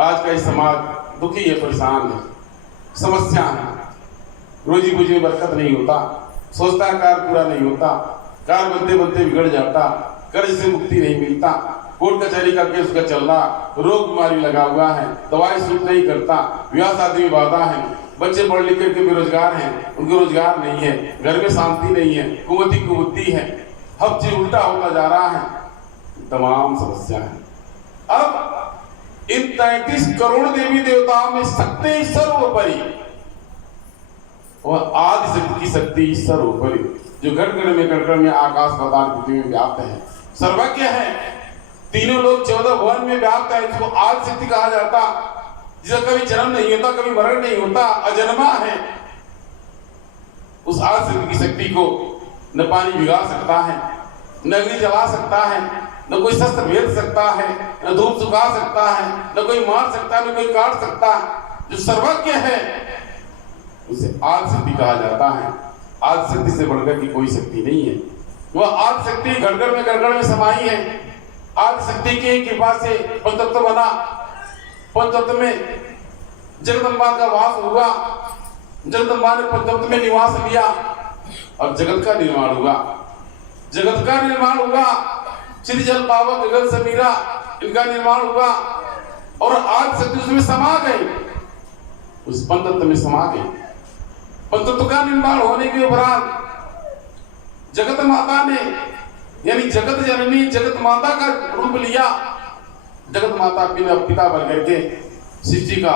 आज का ये समाज दुखी है, परेशान है, समस्या है, रोजी पूजी में बरकत नहीं होता, सोचता है कार पूरा नहीं होता, कार बनते बनते बिगड़ जाता, कर्ज से मुक्ति नहीं मिलता, कोर्ट कचहरी का केस का चल रहा, रोग बीमारी लगा हुआ है, दवाई सूट नहीं करता, विवाह शादी में बाधा है, बच्चे पढ़ लिख के बेरोजगार हैं, उनको रोजगार नहीं है, घर में शांति नहीं है, कुमति कुबुद्धि है, हर चीज उल्टा होता जा रहा है, तमाम समस्या है। अब इन 33 करोड़ देवी देवताओं में शक्ति सर्वोपरि और आदि शक्ति की शक्ति सर्वोपरि जो घट में आकाश पाताल पृथ्वी में व्याप्त है, सर्वज्ञ है, तीनों लोग 14 भुवन में व्याप्त है, इसको आदि शक्ति कहा जाता, जिसका कभी जन्म नहीं होता, कभी मरण नहीं होता, अजन्मा है। उस आदि शक्ति की शक्ति को न पानी भिगा सकता है, न अग्नि जला सकता है, न कोई शस्त्र भेद सकता है, न धूप सुखा सकता है, न कोई मार सकता है, न कोई काट सकता है। जो सर्वज्ञ है उसे आदि शक्ति कहा जाता है। आदि शक्ति से बढ़कर की कोई शक्ति नहीं है। वह आदि शक्ति गड़गड़ में समाई है। आदि शक्ति की कृपा से पंचतत्व बना, पंचतत्व में जगदम्बा का वास हुआ, जगदम्बा ने पंचतत्व में निवास लिया और जगत का निर्माण हुआ। जगत का निर्माण हुआ, चिर जल पावक गगन समीरा, इनका निर्माण हुआ और आदि शक्ति उसमें समा गई, उस पंचतत्व में समा गई। पंचतत्व का निर्माण होने के उपरांत जगत माता ने यानी जगत जननी जगत माता का रूप लिया। जगत माता पिता बन करके सृष्टि का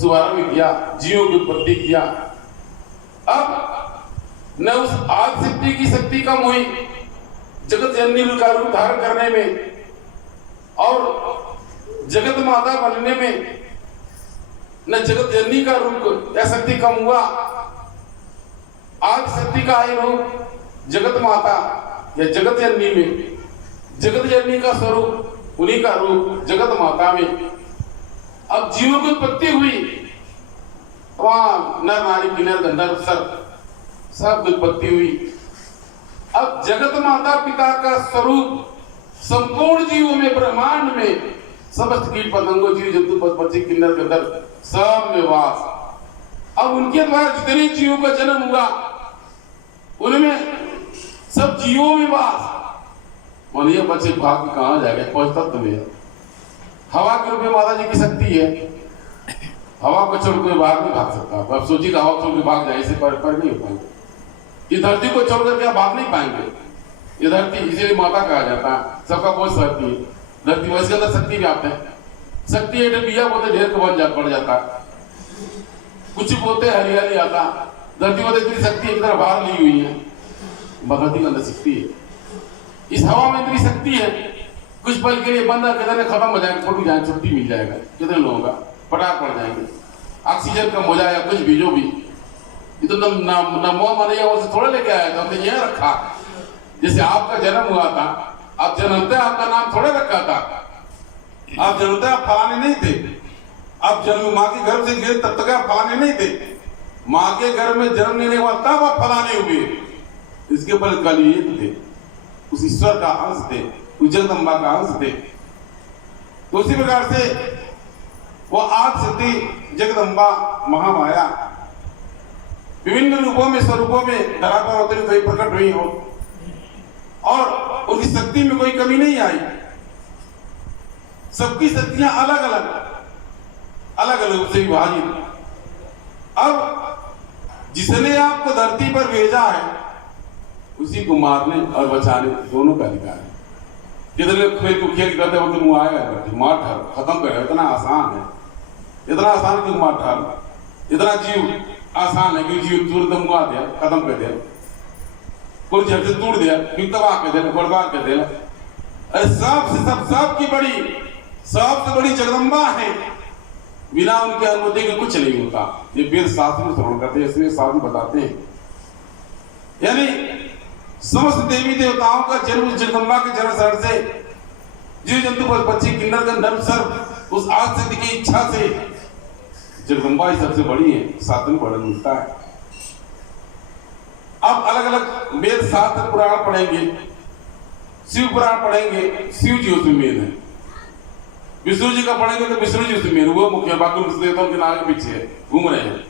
शुभारंभ किया, जीवों की उत्पत्ति किया। अब न उस आदि शक्ति की शक्ति कम हुई जगत जननी का रूप धारण करने में और जगत माता बनने में, न जगत जननी का रूप या शक्ति कम हुआ। आदि शक्ति का ही रूप जगत माता या जगत जननी में, जगत जननी का स्वरूप उन्हीं का रूप जगत माता में। अब जीवों की उत्पत्ति हुई, वहां नर नारी किन्नर गंधर्व सब उत्पत्ति हुई। अब जगत माता पिता का स्वरूप संपूर्ण जीवों में, ब्रह्मांड में, समस्त कीट पतंगों, जीव जंतु पक्षी किन्नर गंधर्व सब में वास। अब उनके द्वारा जितने जीवों का जन्म हुआ उनमें सब जीवों में वास। मानिए बच्चे भाग कहां जाएगा, पंचतत्व में। हवा के रूप में माता जी की शक्ति है, हवा को छोड़ कोई बाहर नहीं भाग सकता। अब सोचिए हवा छोड़ के भाग जाए, इसे पर नहीं हो पाएंगे। ये धरती को छोड़कर क्या भाग नहीं पाएंगे। ये धरती इसीलिए माता कहा जाता है, सबका बोझ सहती है धरती। वैसे अंदर शक्ति व्याप्त है, शक्ति है बिया बोलते ढेर को बढ़ जाता, कुछ बोलते हरियाली आता, धरती बोलते इतनी शक्ति एक तरह बाहर ली हुई है, धरती के अंदर शक्ति है। इस हवा में इतनी शक्ति है, कुछ पल के लिए बंद कितने खत्म हो जाएंगे, छोटी जाए छुट्टी मिल जाएगा, कितने लोगों का पटाख पड़ जाएंगे, ऑक्सीजन कम हो जाएगा, कुछ भी जो भी। ये तो नमो मनैया वो से थोड़ा लेके आया था, हमने यह रखा। जैसे आपका जन्म हुआ था, आप जन्मते आपका नाम थोड़े रखा था, आप जन्मते आप फलाने नहीं थे। आप जन्म माँ के गर्भ से गिरे तब तक आप फलाने नहीं थे, माँ के गर्भ में जन्म लेने के बाद तब आप फलाने हुए। इसके ऊपर कलियुग थे, उस ईश्वर का अंश थे, उस जगदम्बा का अंश थे। तो उसी प्रकार से वो आदि शक्ति जगदम्बा महामाया विभिन्न रूपों में, स्वरूपों में धरा पर अवतरित हुई, प्रकट हुई हो और उनकी शक्ति में कोई कमी नहीं आई। सबकी शक्तियां अलग अलग रूप से विभाजित। अब जिसने आपको धरती पर भेजा है उसी को मारने और बचाने दोनों का अधिकार है। कितने खेल को खेल करते वक्त मुंह आएगा करते मार ठार खत्म कर, इतना आसान है, इतना आसान क्यों मार ठार, इतना जीव आसान है कि जीव तुरंत मुंह दिया खत्म कर दिया, कोई झट से तोड़ दिया, फिर तबाह कर दिया, बर्बाद कर दिया। अरे सबसे बड़ी जगदम्बा है, बिना उनकी अनुमति के कुछ नहीं होता। ये वेद शास्त्र में श्रवण करते हैं, इसमें शास्त्र बताते हैं। यानी समस्त देवी देवताओं का जन्म जगदम्बा के चरण शरण से, जीव जंतु पक्षी किन्नर गंधर्व सर्व उस आदि शक्ति की इच्छा से। जगदम्बा ही सबसे बड़ी है, साथ में बड़ा मिलता है। अब अलग अलग वेद शास्त्र पुराण पढ़ेंगे, शिव पुराण पढ़ेंगे, शिव जी उसमें मेन है। विष्णु जी का पढ़ेंगे तो विष्णु जी उसमें वो मुख्य, बाकी देवताओं के नाम के पीछे है, घूम रहे हैं।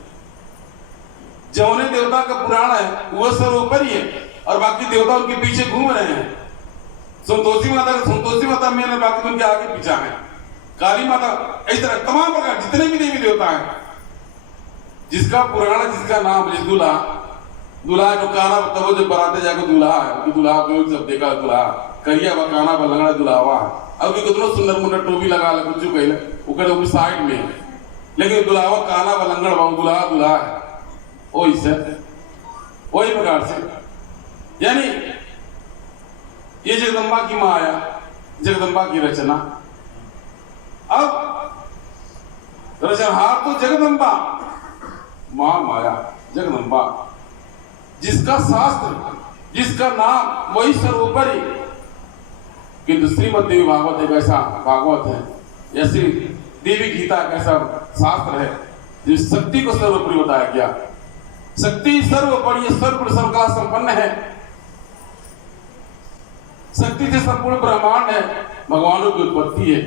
जौने देवता का पुराण है वो सर्वोपरि है और बाकी देवता उनके पीछे घूम रहे हैं। संतोषी माता में बाकी उनके आगे पीछा है। काली माता, इस तरह तमाम प्रकार जितने भी देवी देवता हैं, जिसका पुराण, जिसका नाम, जिस दूल्हा जो काना, तब जो बराते जाकर दूल्हा है, कि दूल्हा को सब देखा, दूल्हा करिया व काना बलंगड़ा दुल्हावा है। अब भी कितना सुंदर मुंडा टोपी लगा ले कुछ कहले वो साइड में है, लेकिन दुल्हावा काना बलंगड़ दूल्हा है। वही से वही प्रकार से यानी ये जगदम्बा की माया, जगदम्बा की रचना। अब रचनहार तो जगदम्बा, मां माया जगदम्बा, जिसका शास्त्र, जिसका नाम वही सर्वोपरि। किंतु श्रीमद् देवी भागवत एक ऐसा भागवत है, या श्री देवी गीता एक ऐसा शास्त्र है जिस शक्ति को सर्वोपरि बताया गया। शक्ति सर्वोपरि, सर्वगुण सर्वकला संपन्न है। शक्ति से संपूर्ण ब्रह्मांड है, भगवानों की उत्पत्ति है।